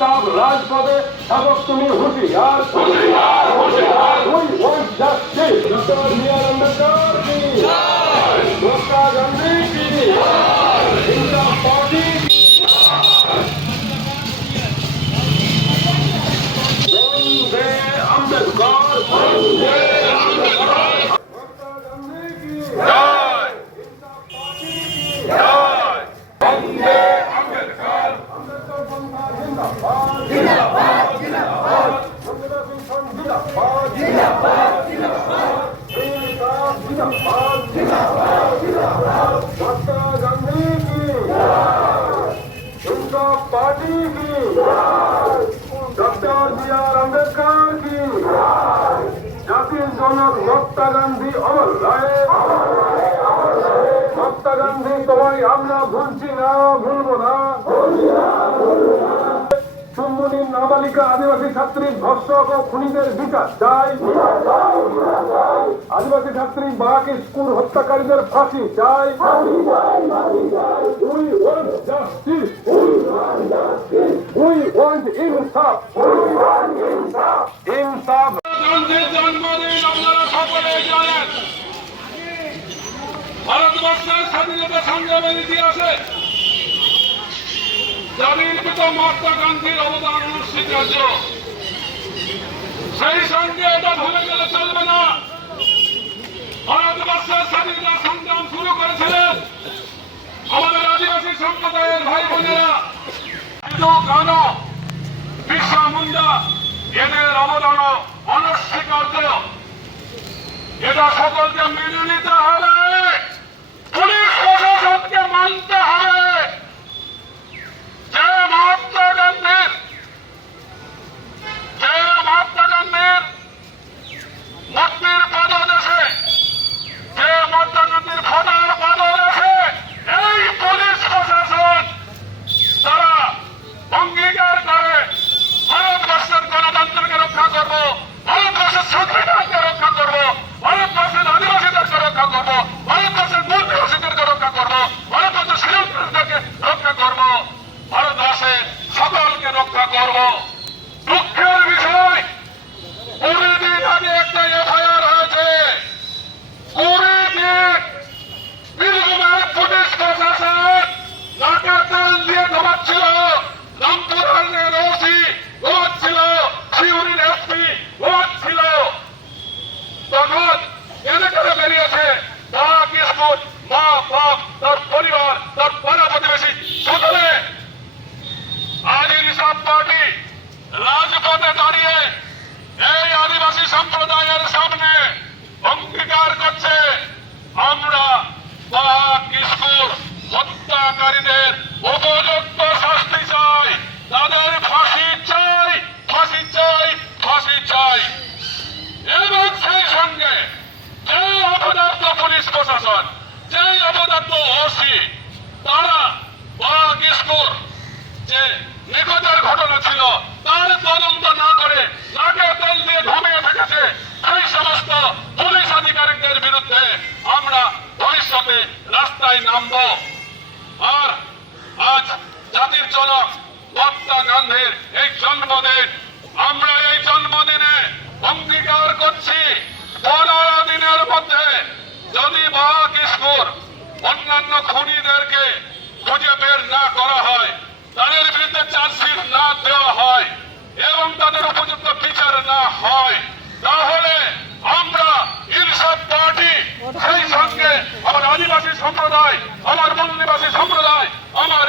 ইনসাফ রাজপথে থাকক তুমি হুঁশিয়ার হুঁশিয়ার want justice. ডক্টর পার্টি কি ডক্টর বি আর আম্বেদকর কি জাতির জনক মহাত্মা গান্ধী অমর রায় মহাত্মা গান্ধী তোমায় আমরা ভুলছি না ভুলবো না সুম্বনীর নাবালিকা আদিবাসী ছাত্রী ধর্ষক ও খুনিদের বিচার। চাই আদিবাসী ছাত্রী বাঘ স্কুল হত্যাকারীদের ফাঁসি। জানেন। ভারতবর্ষের স্বাধীনতা সংগ্রামের ইতিহাসে পিতা মহাত্মা গান্ধীর অবদান অনস্বীকার্য সেই সঙ্গে এটা ভুলে গেলে চলবে না। ভারতবর্ষের স্বাধীনতা সংগ্রাম শুরু করেছিলেন আমাদের আদিবাসী সম্প্রদায়ের ভাই বোনেরা। কেন মুন্ডা, এদের অবদান অনস্বীকার্য। এটা সকলকে মেনে নিতে হবে পুলিশ প্রশাসনকে মানতে হবে। করব ভারতবর্ষের সংবিধানকে রক্ষা করব ভারতবর্ষের আদিবাসীদেরকে রক্ষা করব ভারতবর্ষের মূল নিবাসীদেরকে রক্ষা করব ভারতবর্ষের শ্রীলঙ্কাদেরকে রক্ষা করব ভারতবর্ষের সকলকে রক্ষা করব দুঃখের বিষয় কুড়ি দিন আগে একটা এফআইআর হয়েছে কুড়ি দিন বীরভূমের পুলিশ প্রশাসন নাকা তেল দিয়ে ঘুমাচ্ছিল রামপুরের ওসি ঘুমাচ্ছিল শিউরির এসপি ঘুমাচ্ছিল তখন এলাকাতে বেরিয়েছে তারা কিসমত মা বাপ তার পরিবার তার পাড়া প্রতিবেশী সকলে আজ ইনসাফ পার্টি রাজপথে দাঁড়িয়ে এই আদিবাসী সম্প্রদায়ের সামনে অঙ্গীকার করছে আমরা বাঘ কিশোর হত্যাকারীদের উপযুক্ত শাস্তি চাই তাদের ফাঁসি চাই ফাঁসি চাই ফাঁসি চাই এবং সেই সঙ্গে যে অপদার্থ পুলিশ প্রশাসন যে অপদার্থ ওসি। তারা বাঘ কিশোর যে নিখোঁজের ঘটনা ছিল, তার তদন্ত না করে নাকে তেল দিয়ে ঘুমিয়ে থেকেছে। সেই সমস্ত পুলিশ আধিকারিকদের বিরুদ্ধে আমরা ভবিষ্যতে রাস্তায় নামব। আর আজ জাতির জনক মহাত্মা গান্ধীর এই জন্মদিন, আমরা এই জন্মদিনে অঙ্গীকার করছি। পনেরো দিনের মধ্যে যদি বা কিশোর অন্যান্য খুনিদেরকে খুঁজে বের না করা হয়, তাদের বিরুদ্ধে চার্জশিট না দেওয়া হয় এবং তাদের উপযুক্ত বিচার না হয়, তাহলে আমরা ইনসাফ পার্টি, সেই সঙ্গে আমার আদিবাসী সম্প্রদায়, আমার বন্দিবাসী সম্প্রদায়, আমার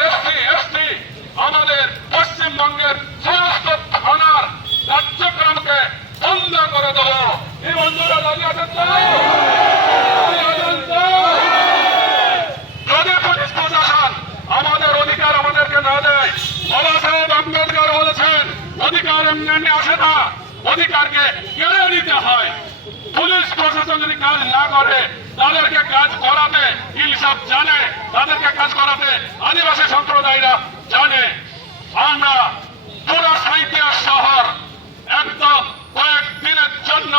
অধিকারকে কেড়ে নিতে হয়। পুলিশ প্রশাসন যদি কাজ না করে, তাদেরকে কাজ করাতে ইনসাফ জানে, তাদেরকে কাজ করাতে আদিবাসী সম্প্রদায়রা জানে। আমরা পুরো সাঁইতিয়ার শহর একদম কয়েকদিনের জন্য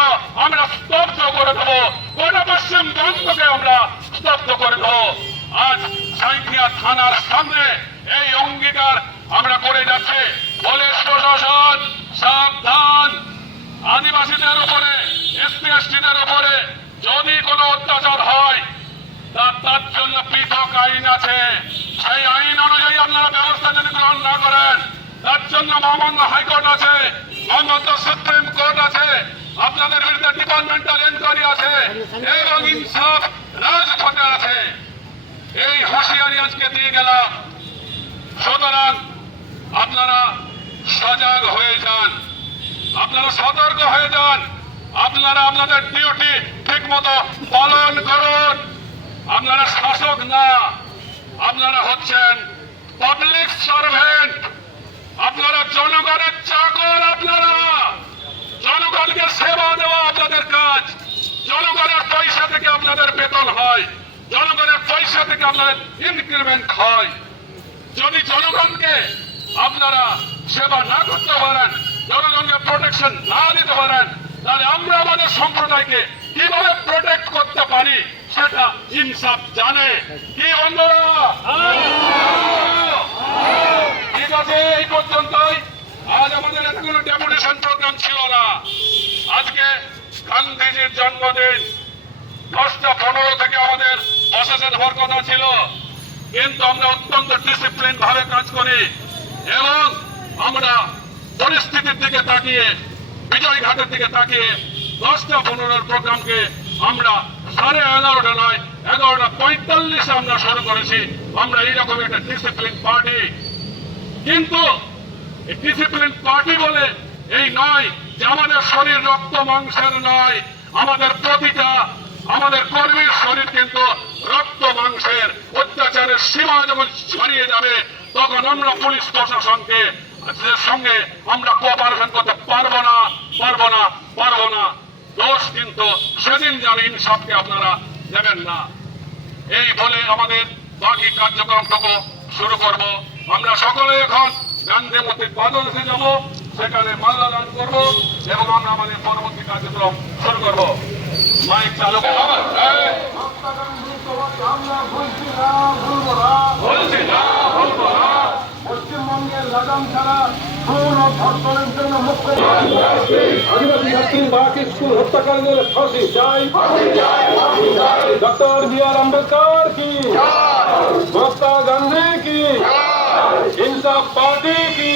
আমরা স্তব্ধ করে দেবো। গোটা পশ্চিমবঙ্গকে আমরা স্তব্ধ করে দেবো। আজ সাঁইথিয়া থানার সামনে এই অঙ্গীকার আমরা করে যাচ্ছি। পুলিশ প্রশাসন আদিবাসীদের উপরে এসটি এসটিদের উপরে যদি কোনো অত্যাচার হয়, তার জন্য পৃথক আইন আছে। সেই আইন অনুযায়ী আপনারা ব্যবস্থা যদি গ্রহণ না করেন, তার জন্য মহামান্য হাইকোর্ট আছে, মহামান্য সুপ্রিম কোর্ট আছে, আপনাদের বিরুদ্ধে ডিপার্টমেন্টাল এনকোয়ারি আছে, এবং ইনসাফ রাজপথে আছে। এই হুঁশিয়ারি আজকে দিয়ে গেলাম। সুতরাং আপনারা সজাগ হয়ে যান। আপনারা সতর্ক হয়ে যান। আপনারা আপনাদের ডিউটি ঠিক মতো পালন করুন। আপনারা শাসক না। আপনারা হচ্ছেন পাবলিক সার্ভেন্ট আপনারা জনগণের চাকর আপনারা। জনগণকে সেবা দেওয়া আপনাদের কাজ। জনগণের পয়সা থেকে আপনাদের বেতন হয়। জনগণের পয়সা থেকে আপনাদের ইনক্রিমেন্ট হয়। যদি জনগণকে আপনারা সেবা না করতে পারেন জনগণকে প্রোটেকশন না দিতে পারেন, তাহলে আমরা আমাদের সম্প্রদায়কে কীভাবে প্রোটেক্ট করতে পারি সেটা ইনসাফ জানে। কি বন্ধুরা? ঠিক আছে, এই পর্যন্তই। আজ আমাদের এত কোনো ডেপুটেশন প্রোগ্রাম ছিল না। আজকে গান্ধীজির জন্মদিন। দশটা পনেরো থেকে আমাদের প্রশাসন হওয়ার কথা ছিল। কিন্তু আমরা অত্যন্ত ডিসিপ্লিন ভাবে কাজ করি। এবং আমরা পরিস্থিতির দিকে তাকিয়ে, বিজয় ঘাটের দিকে তাকিয়ে, দশটা পনেরোর প্রোগ্রামকে আমরা সাড়ে এগারোটা নয়, এগারোটা পঁয়তাল্লিশে আমরা শুরু করেছি। আমরা এইরকম একটা ডিসিপ্লিন পার্টি কিন্তু ডিসিপ্লিন পার্টি বলে এই নয় যে আমাদের শরীর রক্ত মাংসের নয়, আমাদের প্রতিটা, আমাদের কর্মীর শরীর কিন্তু রক্ত মাংসের। অত্যাচারের সীমা যখন ছড়িয়ে যাবে, তখন আমরা পুলিশ প্রশাসনকে সঙ্গে আমরা কোঅপারেশন করতে পারব না পারব না পারব না দোষ কিন্তু সেদিন যেন ইনসাফকে আপনারা দেবেন না এই বলে আমাদের বাকি কার্যক্রমটুকু শুরু করব আমরা সকলে এখন গান্ধী মূর্তির পাদদেশে যাব সেখানে মালা দান করব এবং আমরা আমাদের পরবর্তী কার্যক্রম শুরু করব মাইক চালু বলছি না বলব না পশ্চিমবঙ্গের লাগাম ছাড়া খুন ও ধর্ষণের জন্য মুখ্য আদিবাসী ছাত্রী বাকি স্কুল হত্যাকারীদের ফাঁসি চাই ডক্টর বি আর আম্বেদকর কি মহাত্মা গান্ধী কি ইনসাফ পার্টি কি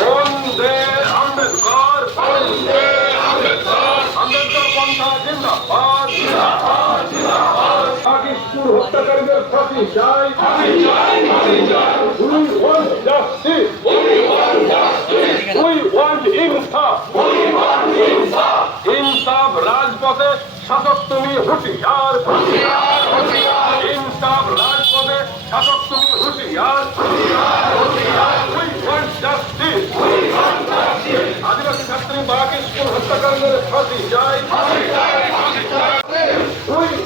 বন্দে আম্বেদকর বন্দে আম্বেদকর আম্বেদকর পন্থা জিন্দাবাদ পাকিস্তান হত্যাকারীদের ফাঁসি চাই We want justice. We want ইনসাফ ইনসাফ রাজপথে শাসক তুমি হুঁশিয়ার ইনসাফ রাজপথে শাসক তুমি হুঁশিয়ার We want justice. আদিবাসী ছাত্রী বাকি স্কুল হত্যাকারীদের ফাঁসি চাই We want ইনসাফ